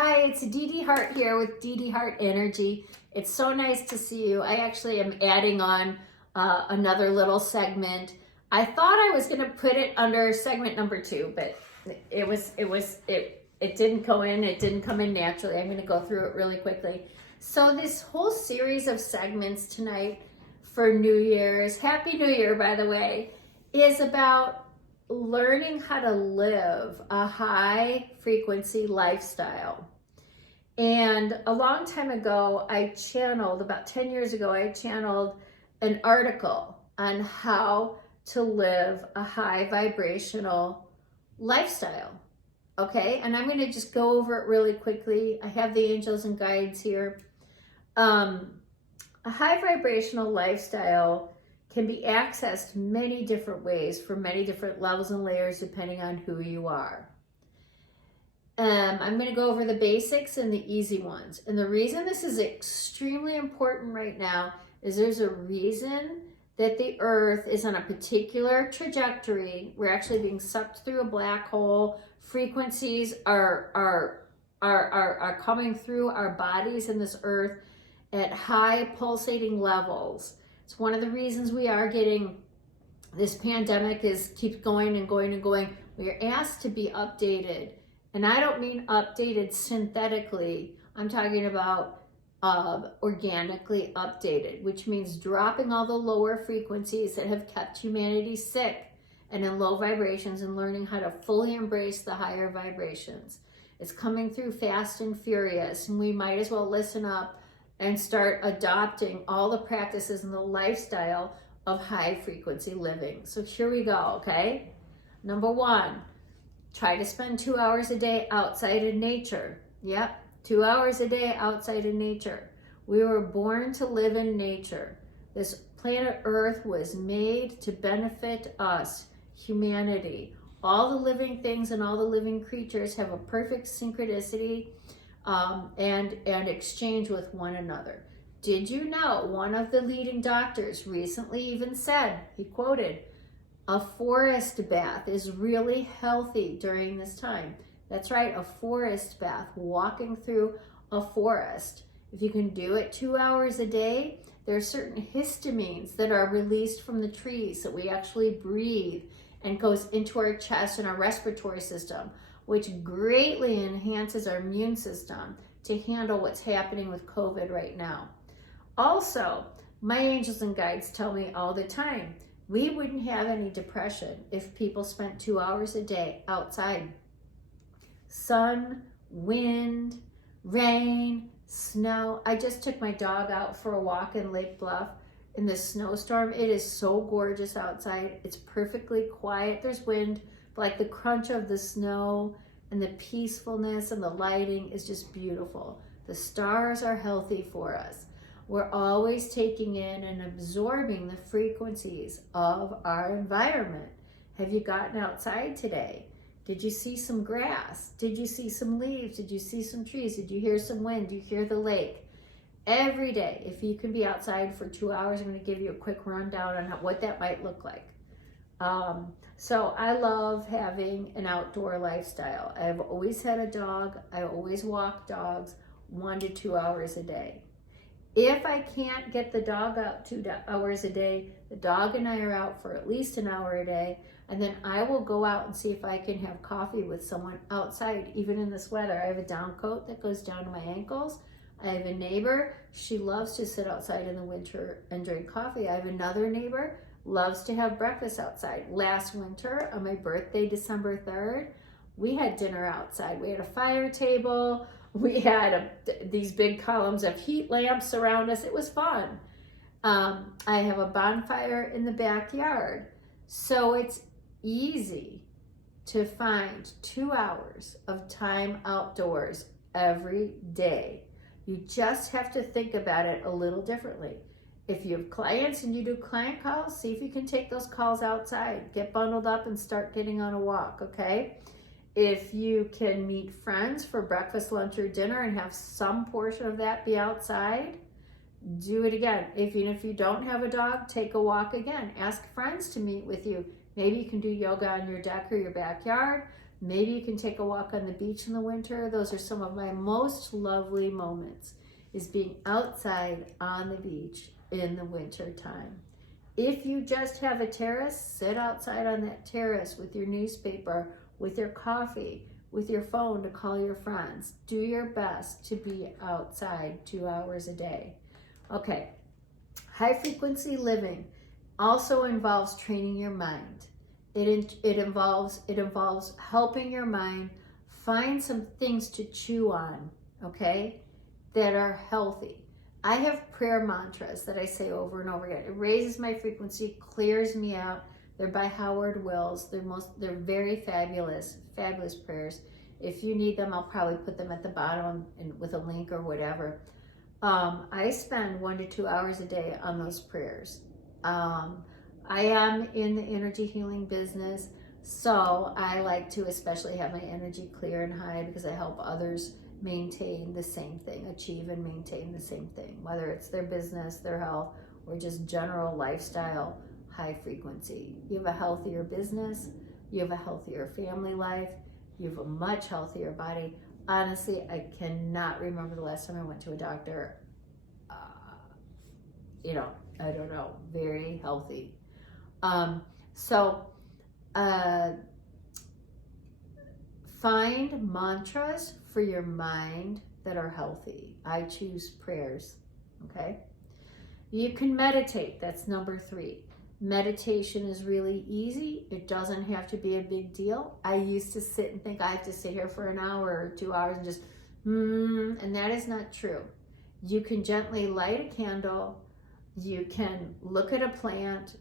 Hi, it's Dee Dee Hart here with Dee Dee Hart Energy. It's so nice to see you. I actually am adding on another little segment. I thought I was going to put it under segment number 2, but it didn't go in. It didn't come in naturally. I'm going to go through it really quickly. So this whole series of segments tonight for New Year's, Happy New Year, by the way, is about learning how to live a high frequency lifestyle. And a long time ago, about 10 years ago, I channeled an article on how to live a high vibrational lifestyle. Okay, and I'm going to just go over it really quickly. I have the angels and guides here. A high vibrational lifestyle can be accessed many different ways for many different levels and layers depending on who you are. I'm going to go over the basics and the easy ones. And the reason this is extremely important right now is there's a reason that the earth is on a particular trajectory. We're actually being sucked through a black hole. Frequencies are coming through our bodies in this earth at high pulsating levels. It's one of the reasons we are getting this pandemic keeps going and going and going. We are asked to be updated. And I don't mean updated synthetically. I'm talking about organically updated, which means dropping all the lower frequencies that have kept humanity sick and in low vibrations and learning how to fully embrace the higher vibrations. It's coming through fast and furious, and we might as well listen up and start adopting all the practices and the lifestyle of high frequency living. So here we go, okay? Number 1, try to spend 2 hours a day outside in nature. Yep, 2 hours a day outside in nature. We were born to live in nature. This planet Earth was made to benefit us, humanity. All the living things and all the living creatures have a perfect synchronicity and exchange with one another. Did you know one of the leading doctors recently even said, he quoted, a forest bath is really healthy during this time. That's right, a forest bath, walking through a forest. If you can do it 2 hours a day, there are certain histamines that are released from the trees that we actually breathe and goes into our chest and our respiratory system, which greatly enhances our immune system to handle what's happening with COVID right now. Also, my angels and guides tell me all the time, we wouldn't have any depression if people spent 2 hours a day outside. Sun, wind, rain, snow. I just took my dog out for a walk in Lake Bluff in this snowstorm. It is so gorgeous outside. It's perfectly quiet. There's wind, but like the crunch of the snow and the peacefulness and the lighting is just beautiful. The stars are healthy for us. We're always taking in and absorbing the frequencies of our environment. Have you gotten outside today? Did you see some grass? Did you see some leaves? Did you see some trees? Did you hear some wind? Did you hear the lake? Every day, if you can be outside for 2 hours, I'm going to give you a quick rundown on what that might look like. So I love having an outdoor lifestyle. I've always had a dog. I always walk dogs 1 to 2 hours a day. If I can't get the dog out 2 hours a day, the dog and I are out for at least an hour a day, and then I will go out and see if I can have coffee with someone outside, even in this weather. I have a down coat that goes down to my ankles. I have a neighbor, she loves to sit outside in the winter and drink coffee. I have another neighbor, loves to have breakfast outside. Last winter, on my birthday, December 3rd, we had dinner outside. We had a fire table. We had these big columns of heat lamps around us. It was fun. I have a bonfire in the backyard. So it's easy to find 2 hours of time outdoors every day. You just have to think about it a little differently. If you have clients and you do client calls, see if you can take those calls outside. Get bundled up and start getting on a walk, okay? If you can meet friends for breakfast, lunch, or dinner and have some portion of that be outside, do it again. Even if you don't have a dog, take a walk again. Ask friends to meet with you. Maybe you can do yoga on your deck or your backyard. Maybe you can take a walk on the beach in the winter. Those are some of my most lovely moments, is being outside on the beach in the winter time. If you just have a terrace, sit outside on that terrace with your newspaper, with your coffee, with your phone to call your friends. Do your best to be outside 2 hours a day. Okay, high frequency living also involves training your mind. It involves helping your mind find some things to chew on, okay, that are healthy. I have prayer mantras that I say over and over again. It raises my frequency, clears me out. They're by Howard Wills. They're very fabulous prayers. If you need them, I'll probably put them at the bottom and with a link or whatever. I spend 1 to 2 hours a day on those prayers. I am in the energy healing business, so I like to especially have my energy clear and high because I help others maintain the same thing, achieve and maintain the same thing, whether it's their business, their health, or just general lifestyle high frequency. You have a healthier business, you have a healthier family life, you have a much healthier body. Honestly, I cannot remember the last time I went to a doctor. I don't know, very healthy. Find mantras for your mind that are healthy. I choose prayers, okay? You can meditate, that's number 3. Meditation is really easy. It doesn't have to be a big deal. I used to sit and think I have to sit here for an hour or 2 hours and just, and that is not true. You can gently light a candle. You can look at a plant.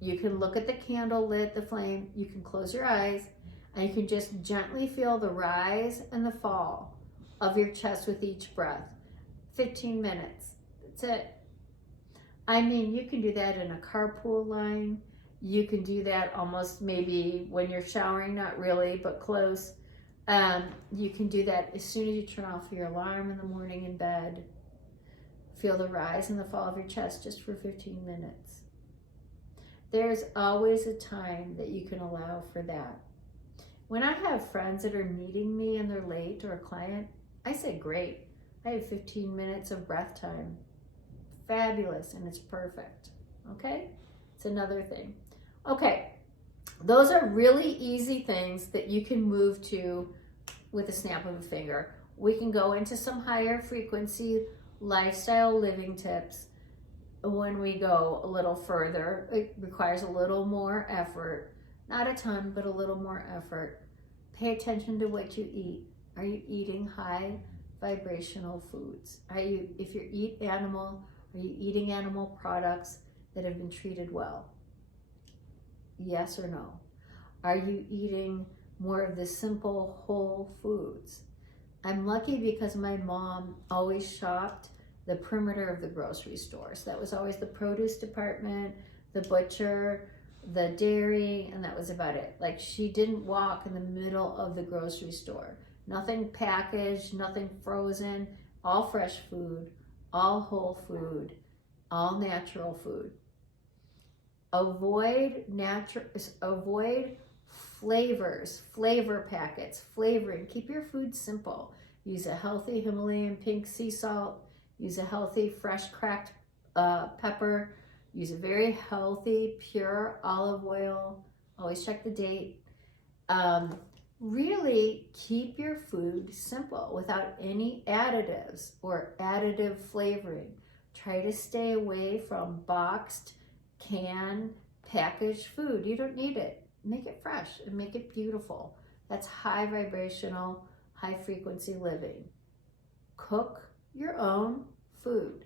You can look at the candle lit, the flame. You can close your eyes and you can just gently feel the rise and the fall of your chest with each breath. 15 minutes. That's it. I mean, you can do that in a carpool line. You can do that almost maybe when you're showering, not really, but close. You can do that as soon as you turn off your alarm in the morning in bed. Feel the rise and the fall of your chest just for 15 minutes. There's always a time that you can allow for that. When I have friends that are meeting me and they're late, or a client, I say, great, I have 15 minutes of breath time. Fabulous, and it's perfect. Okay? It's another thing. Okay, those are really easy things that you can move to with a snap of a finger. We can go into some higher frequency lifestyle living tips when we go a little further. It requires a little more effort, not a ton, but a little more effort. Pay attention to what you eat. Are you eating high vibrational foods? If you eat animal, are you eating animal products that have been treated well? Yes or no? Are you eating more of the simple whole foods? I'm lucky because my mom always shopped the perimeter of the grocery stores. That was always the produce department, the butcher, the dairy, and that was about it. Like, she didn't walk in the middle of the grocery store. Nothing packaged, nothing frozen, all fresh food, all whole food, all natural food. Avoid flavors, flavor packets, flavoring. Keep your food simple. Use a healthy Himalayan pink sea salt. Use a healthy fresh cracked pepper. Use a very healthy pure olive oil. Always check the date. Really keep your food simple without any additives or additive flavoring. Try to stay away from boxed, canned, packaged food. You don't need it. Make it fresh and make it beautiful. That's high vibrational, high frequency living. Cook your own food.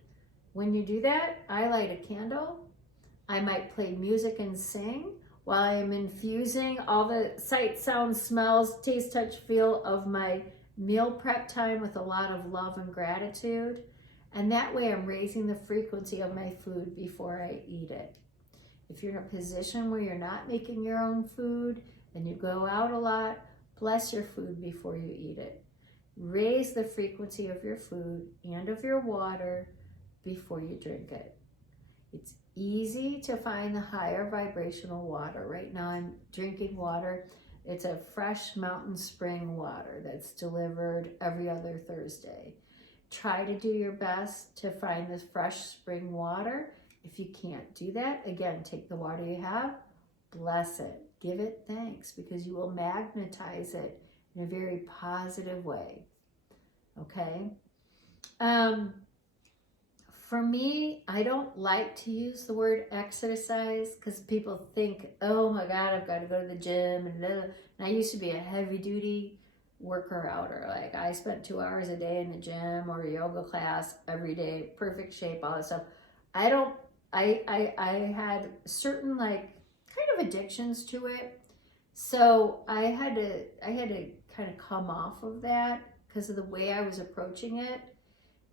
When you do that, I light a candle. I might play music and sing while I'm infusing all the sight, sound, smells, taste, touch, feel of my meal prep time with a lot of love and gratitude. And that way I'm raising the frequency of my food before I eat it. If you're in a position where you're not making your own food and you go out a lot, bless your food before you eat it. Raise the frequency of your food and of your water before you drink it. It's easy to find the higher vibrational water. Right now I'm drinking water It's a fresh mountain spring water that's delivered every other Thursday. Try to do your best to find this fresh spring water. If you can't do that, again, take the water you have, bless it, give it thanks, because you will magnetize it in a very positive way. Okay? For me, I don't like to use the word exercise because people think, oh my God, I've got to go to the gym. And I used to be a heavy duty worker outer. Like I spent 2 hours a day in the gym or a yoga class every day, perfect shape, all that stuff. I had certain like kind of addictions to it. So I had to kind of come off of that because of the way I was approaching it.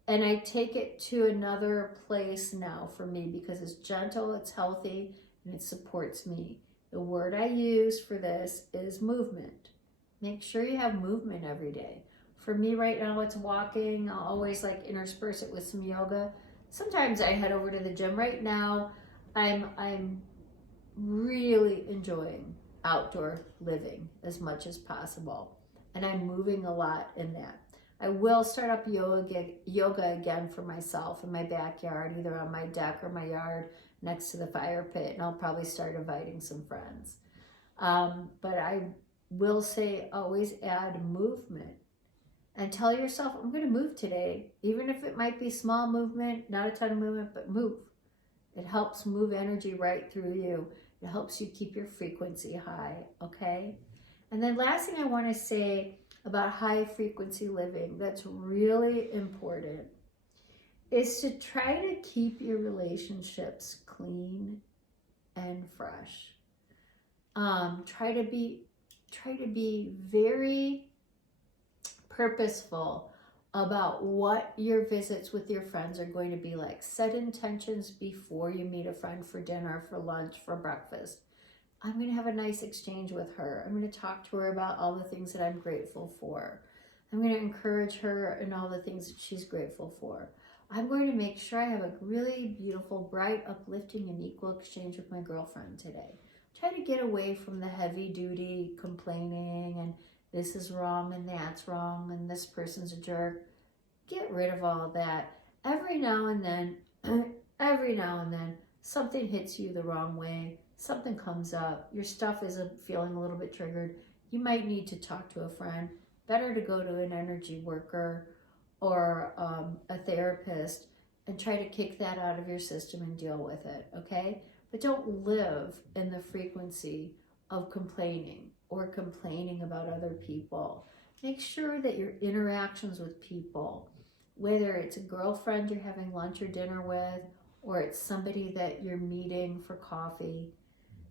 And I take it to another place now for me because it's gentle, it's healthy, and it supports me. The word I use for this is movement. Make sure you have movement every day. For me right now, it's walking. I'll always like intersperse it with some yoga. Sometimes I head over to the gym. Right now, I'm really enjoying outdoor living as much as possible. And I'm moving a lot in that. I will start up yoga again for myself in my backyard, either on my deck or my yard next to the fire pit, and I'll probably start inviting some friends. But I will say always add movement and tell yourself, I'm going to move today, even if it might be small movement, not a ton of movement, but move. It helps move energy right through you. It helps you keep your frequency high, okay? And then last thing I want to say about high frequency living that's really important is to try to keep your relationships clean and fresh. Try to be very purposeful about what your visits with your friends are going to be like. Set intentions before you meet a friend for dinner, for lunch, for breakfast. I'm going to have a nice exchange with her. I'm going to talk to her about all the things that I'm grateful for. I'm going to encourage her in all the things that she's grateful for. I'm going to make sure I have a really beautiful, bright, uplifting, and equal exchange with my girlfriend today. Try to get away from the heavy-duty complaining and this is wrong and that's wrong and this person's a jerk. Get rid of all of that. Every now and then, something hits you the wrong way. Something comes up, your stuff isn't feeling a little bit triggered, you might need to talk to a friend. Better to go to an energy worker or a therapist and try to kick that out of your system and deal with it, okay? But don't live in the frequency of complaining or complaining about other people. Make sure that your interactions with people, whether it's a girlfriend you're having lunch or dinner with, or it's somebody that you're meeting for coffee,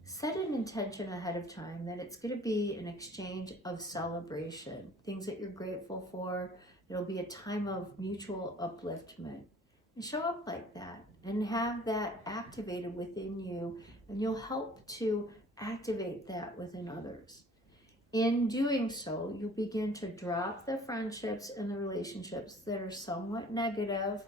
set an intention ahead of time that it's going to be an exchange of celebration, things that you're grateful for. It'll be a time of mutual upliftment. And show up like that and have that activated within you, and you'll help to activate that within others. In doing so, you'll begin to drop the friendships and the relationships that are somewhat negative,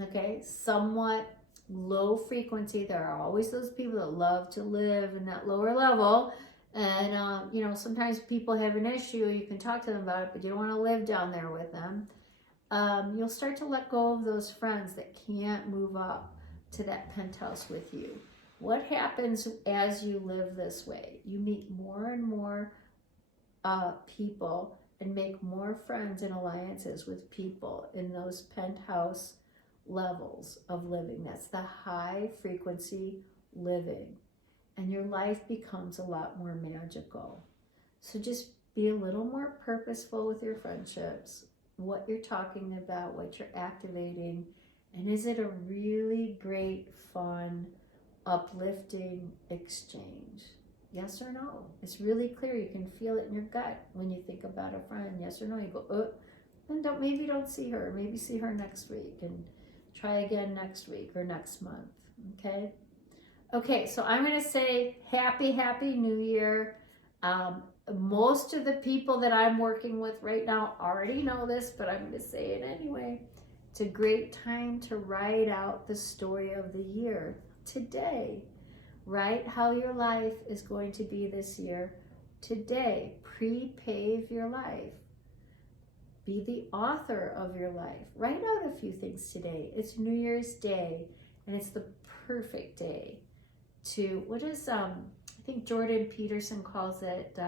okay, somewhat low frequency. There are always those people that love to live in that lower level, and sometimes people have an issue. You can talk to them about it, but you don't want to live down there with them. You'll start to let go of those friends that can't move up to that penthouse with you. What happens as you live this way? You meet more and more people and make more friends and alliances with people in those penthouse levels of living. That's the high frequency living, and your life becomes a lot more magical. So just be a little more purposeful with your friendships, what you're talking about, what you're activating, and is it a really great, fun, uplifting exchange? Yes or no? It's really clear. You can feel it in your gut when you think about a friend. Yes or no? You go, then maybe don't see her. Maybe see her next week and try again next week or next month, okay? Okay, so I'm going to say happy New Year. Most of the people that I'm working with right now already know this, but I'm going to say it anyway. It's a great time to write out the story of the year today. Write how your life is going to be this year today. Pre-pave your life. Be the author of your life. Write out a few things today. It's New Year's Day, and it's the perfect day to, what is, I think Jordan Peterson calls it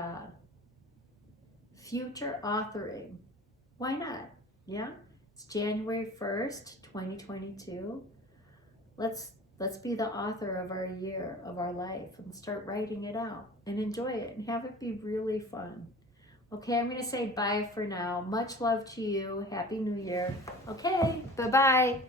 future authoring. Why not? Yeah? It's January 1st, 2022. Let's be the author of our year, of our life, and start writing it out and enjoy it and have it be really fun. Okay, I'm going to say bye for now. Much love to you. Happy New Year. Okay, bye-bye.